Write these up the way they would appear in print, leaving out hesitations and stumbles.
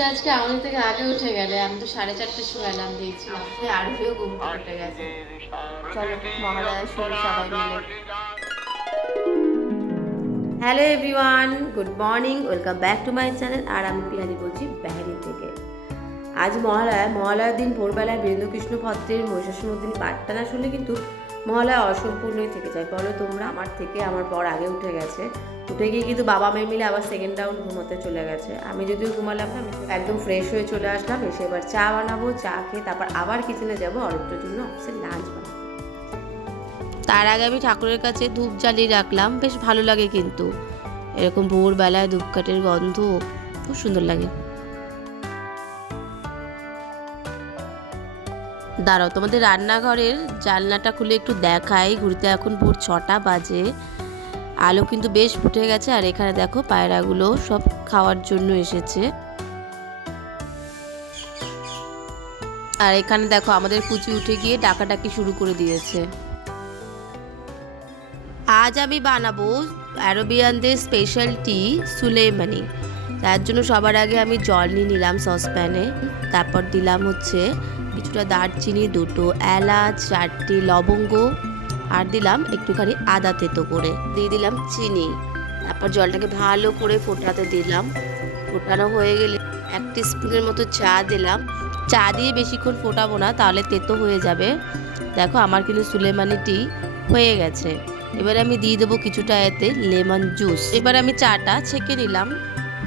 তো আজকে আমাদের থেকে আগে উঠে গেলে, আমি তো 4:30টার সময় অ্যালার্ম দিয়েছিলাম, আরোহীও ঘুম থেকে উঠে গেছে। চলো মহালয়ার শুরু সবাই মিলে। Hello everyone, good morning, welcome back to my channel. আর আমি পিহালি বলছি বেহারি থেকে। আজ মহালয়ার দিন ভোরবেলায় বীরেন্দ্রকৃষ্ণ ভদ্রের মহিষাসুরমর্দিনী পাঠটা না শুনলে কিন্তু মহালয়া অসম্পূর্ণই থেকে যায়। বলো তোমরা, আমার থেকে আমার বর আগে উঠে গেছে। উঠে গিয়ে কিন্তু বাবা মেয়ে মিলে আবার সেকেন্ড রাউন্ড ঘুমোতে চলে গেছে। আমি যদিও ঘুমালাম না, আমি একদম ফ্রেশ হয়ে চলে আসলাম। এসে এবার চা বানাবো, চা খেয়ে তারপর আবার কিচেনে যাবো অরিত্রর জন্য অফিসের লাঞ্চ বানাবো। তার আগে আমি ঠাকুরের কাছে ধূপ জ্বালিয়ে রাখলাম, বেশ ভালো লাগে কিন্তু এরকম ভোরবেলায় ধূপকাঠির গন্ধ খুব সুন্দর লাগে। দাঁড়াও, তোমাদের রান্নাঘরের জানলাটা খুলে একটু দেখাই। ঘুরতে এখন ভোর 6টা বাজে, আলো কিন্তু বেশ ফুটে গেছে। আর এখানে দেখো পায়রাগুলো সব খাওয়ার জন্য এসেছে। আর এখানে দেখো আমাদের কুচি উঠে গিয়ে ডাকাডাকি শুরু করে দিয়েছে। আজ আমি বানাবো আরবিয়ানদের স্পেশাল টি সুলেইমানি। তার জন্য সবার আগে আমি জল নিয়ে নিলাম সসপ্যানে, তারপর দিলাম হচ্ছে কিছুটা দারচিনি, 2টো এলাচ, 4টি লবঙ্গ, আর দিলাম একটুখানি আদা থেতো করে, দিয়ে দিলাম চিনি। তারপর জলটাকে ভালো করে ফোটাতে দিলাম। ফোটানো হয়ে গেলে 1 টিস্পুনের মতো চা দিলাম। চা দিয়ে বেশিক্ষণ ফোটাবো না, তাহলে তেতো হয়ে যাবে। দেখো আমার কিন্তু সুলেইমানি টি হয়ে গেছে। এবার আমি দিয়ে দেবো কিছুটা এতে লেমন জুস। এবার আমি চাটা ছেঁকে নিলাম।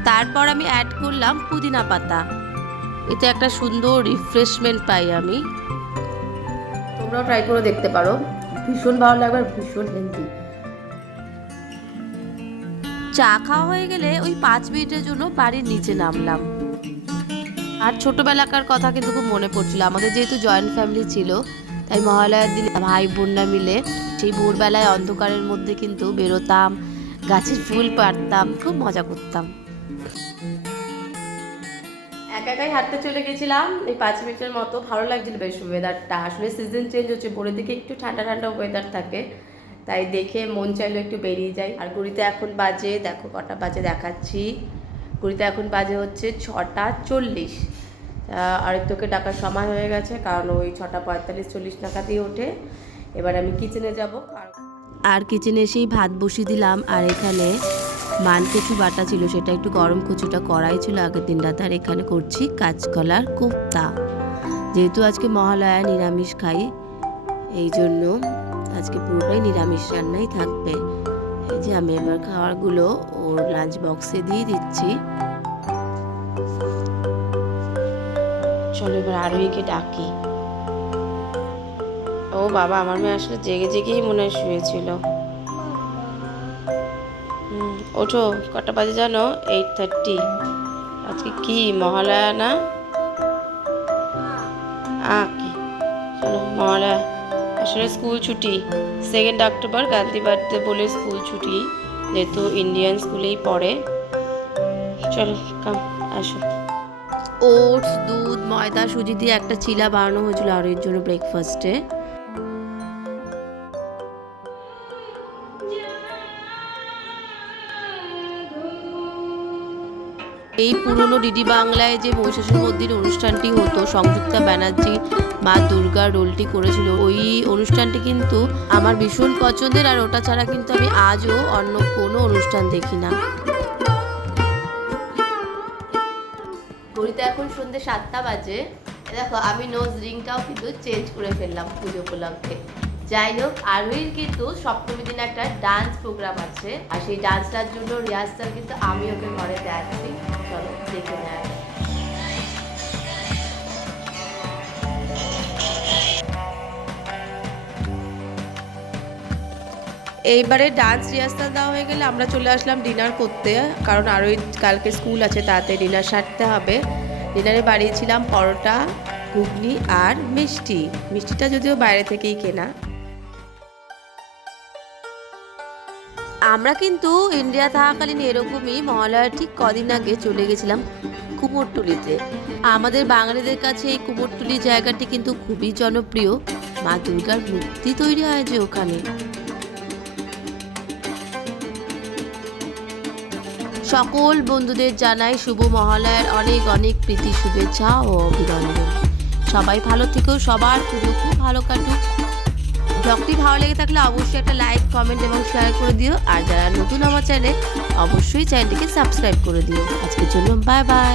তারপর আমি অ্যাড করলাম পুদিনা পাতা। এতে একটা সুন্দর রিফ্রেশমেন্ট পাই আমি। তোমরাও ট্রাই করে দেখতে পারো, ভীষণ ভালো লাগবে, ভীষণ হেলদি। চা খাওয়া হয়ে গেলে ওই 5 মিনিটের জন্য বাড়ির নিচে নামলাম। আর ছোটবেলাকার কথা কিন্তু খুব মনে পড়ছিল। আমাদের যেহেতু জয়েন্ট ফ্যামিলি ছিল, তাই মহালয়ার দিন ভাই বোনরা মিলে সেই ভোরবেলায় অন্ধকারের মধ্যে কিন্তু বেরোতাম, গাছের ফুল পাড়তাম, খুব মজা করতাম। একা একাই হাঁটতে চলে গেছিলাম এই 5 মিনিটের মতো। ভালো লাগছিল বেশ ওয়েদারটা। আসলে সিজন চেঞ্জ হচ্ছে, ভোরের দিকে একটু ঠান্ডা ঠান্ডা ওয়েদার থাকে, তাই দেখে মন চাইলো একটু বেরিয়ে যাই। আর ঘড়িতে এখন বাজে, দেখো কটা বাজে দেখাচ্ছি। ঘড়িতে এখন বাজে হচ্ছে 6:40। আরিত্রকে ডাকার সময় হয়ে গেছে, কারণ ওই 6:45-40 নাগাদই ওঠে। এবার আমি কিচেনে যাব। আর কিচেনে এসেই ভাত বসিয়ে দিলাম। আর এখানে মানকচু বাটা ছিল, সেটা একটু গরম কচুটা কড়াই ছিল আগের দিন রাতে। আর এখানে করছি কাঁচকলার কোফতা। যেহেতু আজকে মহালয়া নিরামিষ খাই, এই জন্য আজকে পুরোটাই নিরামিষ রান্নাই থাকবে। এই যে আমি এবার খাবারগুলো ওর লাঞ্চ বক্সে দিয়ে দিচ্ছি। চলো এবার আরোহীকে ডাকি। ও বাবা, আমার মেয়ে আসলে জেগে জেগেই মনে হয় শুয়েছিল। ওঠো, কটা বাজে জানো? 8:30। আজকে কি মহালয়া না? কি চলো মহালয়া। আসলে স্কুল ছুটি, 2 অক্টোবর গান্ধী বার্থডে বলে স্কুল ছুটি, যেহেতু ইন্ডিয়ান স্কুলেই পড়ে। চলো কাম, আসো। ওটস, দুধ, ময়দা, সুজি দিয়ে একটা চিলা বানানো হয়েছিল আরোহীর জন্য ব্রেকফাস্টে। এই পুরনো ডিডি বাংলায় যে মহিষাসুরমর্দিনী অনুষ্ঠানটি হতো, সংযুক্তা ব্যানার্জি মা দুর্গার রোলটি করেছিল, ওই অনুষ্ঠানটি কিন্তু আমার ভীষণ পছন্দের। আর ওটা ছাড়া কিন্তু আমি আজও অন্য কোনো অনুষ্ঠান দেখি না। ঘড়িতে এখন সন্ধ্যে 7টা বাজে। দেখো আমি নোজ রিংটাও কিন্তু চেঞ্জ করে ফেললাম পুজো উপলক্ষে। যাই হোক, আরোহীর কিন্তু সপ্তমী দিনে একটা ডান্স প্রোগ্রাম আছে, আর সেই ডান্সটার জন্য রিহার্সাল কিন্তু আমি ওকে ঘরে দেখাচ্ছি। চলো দেখে নেয়। এইবারে ডান্স রিহার্সাল দেওয়া হয়ে গেলে আমরা চলে আসলাম ডিনার করতে, কারণ আরোহীর কালকে স্কুল আছে, তাতে ডিনার সারতে হবে। ডিনারে বানিয়েছিলাম পরোটা, ঘুগনি আর মিষ্টি। মিষ্টিটা যদিও বাইরে থেকেই কেনা। আমরা কিন্তু ইন্ডিয়া থাকাকালীন এরকমই মহালয়ার ঠিক কদিন আগে চলে গেছিলাম কুমোরটুলিতে। আমাদের বাঙালিদের কাছে এই কুমোরটুলি জায়গাটি কিন্তু খুবই জনপ্রিয়। মা দুর্গার মূর্তি তৈরি হয় যে ওখানে। সকল বন্ধুদের জানাই শুভ মহালয়ার অনেক অনেক প্রীতি শুভেচ্ছা ও অভিনন্দন। সবাই ভালো থেকো, সবার পুজো খুব ভালো কাটুক। ব্লগটি ভালো লেগে থাকলে অবশ্যই একটা লাইক, কমেন্ট এবং শেয়ার করে দিও। আর যারা নতুন আমার চ্যানেলে, অবশ্যই চ্যানেলটিকে সাবস্ক্রাইব করে দিও। আজকের জন্য বাই বাই।